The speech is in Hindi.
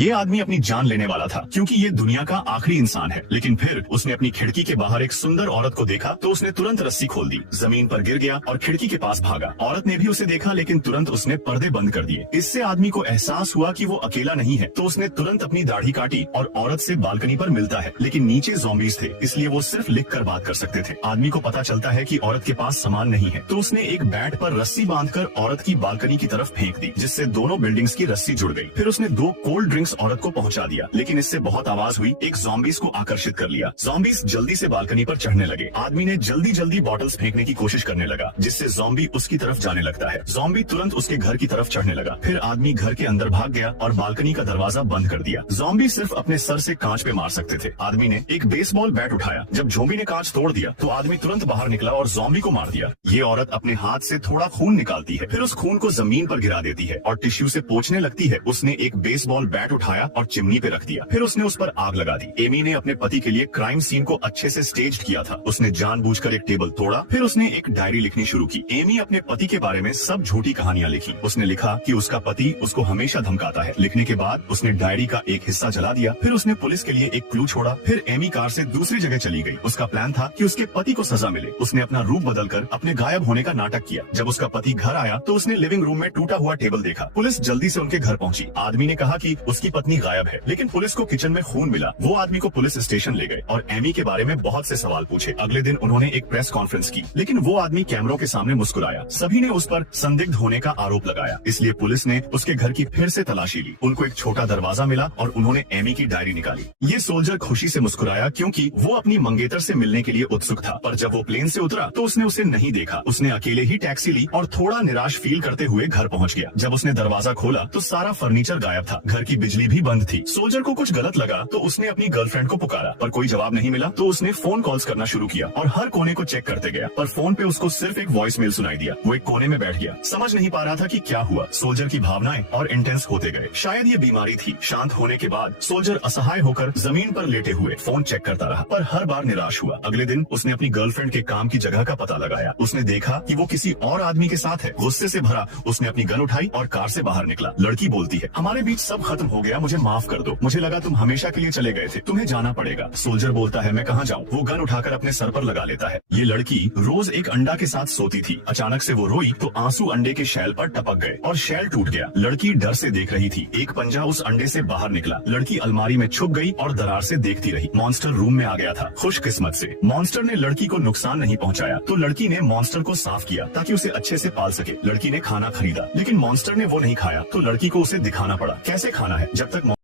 ये आदमी अपनी जान लेने वाला था क्योंकि ये दुनिया का आखिरी इंसान है। लेकिन फिर उसने अपनी खिड़की के बाहर एक सुंदर औरत को देखा तो उसने तुरंत रस्सी खोल दी, जमीन पर गिर गया और खिड़की के पास भागा। औरत ने भी उसे देखा लेकिन तुरंत उसने पर्दे बंद कर दिए। इससे आदमी को एहसास हुआ कि वो अकेला नहीं है, तो उसने तुरंत अपनी दाढ़ी काटी और औरत से बालकनी पर मिलता है। लेकिन नीचे ज़ॉम्बीज थे, इसलिए वो सिर्फ लिख कर बात कर सकते थे। आदमी को पता चलता है कि औरत के पास सामान नहीं है, तो उसने एक बैट पर रस्सी बांधकर औरत की बालकनी की तरफ फेंक दी, जिससे दोनों बिल्डिंग्स की रस्सी जुड़ गई। फिर उसने 2 कोल्ड ड्रिंक्स औरत को पहुंचा दिया, लेकिन इससे बहुत आवाज हुई, एक ज़ॉम्बीज को आकर्षित कर लिया। ज़ॉम्बीज जल्दी से बालकनी पर चढ़ने लगे। आदमी ने जल्दी जल्दी बॉटल्स फेंकने की कोशिश करने लगा, जिससे ज़ॉम्बी उसकी तरफ जाने लगता है। ज़ॉम्बी तुरंत उसके घर की तरफ चढ़ने लगा। फिर आदमी घर के अंदर भाग गया और बालकनी का दरवाजा बंद कर दिया। ज़ॉम्बी सिर्फ अपने सर से कांच पे मार सकते थे। आदमी ने एक बेसबॉल बैट उठाया। जब ज़ॉम्बी ने कांच तोड़ दिया तो आदमी तुरंत बाहर निकला और ज़ॉम्बी को मार दिया। ये औरत अपने हाथ से थोड़ा खून निकालती है, फिर उस खून को जमीन पर गिरा देती है और टिश्यू से पोंछने लगती है। उसने एक बेसबॉल बैट उठाया और चिमनी पे रख दिया, फिर उसने उस पर आग लगा दी। एमी ने अपने पति के लिए क्राइम सीन को अच्छे से स्टेज्ड किया था। उसने जानबूझकर एक टेबल तोड़ा, फिर उसने एक डायरी लिखनी शुरू की। एमी अपने पति के बारे में सब झूठी कहानियां लिखी। उसने लिखा कि उसका पति उसको हमेशा धमकाता है। लिखने के बाद उसने डायरी का एक हिस्सा जला दिया। फिर उसने पुलिस के लिए एक क्लू छोड़ा। फिर एमी कार से दूसरी जगह चली गई। उसका प्लान था कि उसके पति को सजा मिले। उसने अपना रूप बदलकर अपने गायब होने का नाटक किया। जब उसका पति घर आया तो उसने लिविंग रूम में टूटा हुआ टेबल देखा। पुलिस जल्दी से उनके घर पहुंची। आदमी ने कहा कि उसकी पत्नी गायब है, लेकिन पुलिस को किचन में खून मिला। वो आदमी को पुलिस स्टेशन ले गए और एमी के बारे में बहुत से सवाल पूछे। अगले दिन उन्होंने एक प्रेस कॉन्फ्रेंस की, लेकिन वो आदमी कैमरों के सामने मुस्कुराया। सभी ने उस पर संदिग्ध होने का आरोप लगाया, इसलिए पुलिस ने उसके घर की फिर से तलाशी ली। उनको एक छोटा दरवाजा मिला और उन्होंने एमी की डायरी निकाली। ये सोल्जर खुशी से मुस्कुराया क्योंकि वो अपनी मंगेतर से मिलने के लिए उत्सुक था, पर जब वो प्लेन से उतरा तो उसने उसे नहीं देखा। उसने अकेले ही टैक्सी ली और थोड़ा निराश फील करते हुए घर पहुंच गया। जब उसने दरवाजा खोला तो सारा फर्नीचर गायब था, घर की बिजली भी बंद थी। सोल्जर को कुछ गलत लगा तो उसने अपनी गर्लफ्रेंड को पुकारा, पर कोई जवाब नहीं मिला। तो उसने फोन कॉल्स करना शुरू किया और हर कोने को चेक करते गया, पर फोन पे उसको सिर्फ एक वॉइस मेल सुनाई दिया। वो एक कोने में बैठ गया, समझ नहीं पा रहा था कि क्या हुआ। सोल्जर की भावनाएं और इंटेंस होते गए। शायद ये बीमारी थी। शांत होने के बाद सोल्जर असहाय होकर जमीन पर लेटे हुए फोन चेक करता रहा, पर हर बार निराश हुआ। अगले दिन उसने अपनी गर्लफ्रेंड के काम की जगह का पता लगाया। उसने देखा कि वो किसी और आदमी के साथ है। गुस्से से भरा उसने अपनी गन उठाई और कार से बाहर निकला। लड़की बोलती है, हमारे बीच सब खत्म हो गया, मुझे माफ कर दो। मुझे लगा तुम हमेशा के लिए चले गए थे, तुम्हें जाना पड़ेगा। सोल्जर बोलता है, मैं कहाँ जाऊँ। वो गन उठाकर अपने सर पर लगा लेता है। ये लड़की रोज एक अंडा के साथ सोती थी। अचानक से वो रोई तो आंसू अंडे के शैल पर टपक गए और शैल टूट गया। लड़की डर से देख रही थी। एक पंजा उस अंडे से बाहर निकला। लड़की अलमारी में छुप गई और दरार से देखती रही। मॉन्स्टर रूम में आ गया था। खुशकिस्मत से मॉन्स्टर ने लड़की को नुकसान नहीं पहुंचाया, तो लड़की ने मॉन्स्टर को साफ किया ताकि उसे अच्छे से पाल सके। लड़की ने खाना खरीदा, लेकिन मॉन्स्टर ने वो नहीं खाया, तो लड़की को उसे दिखाना पड़ा कैसे खाना है। जब तक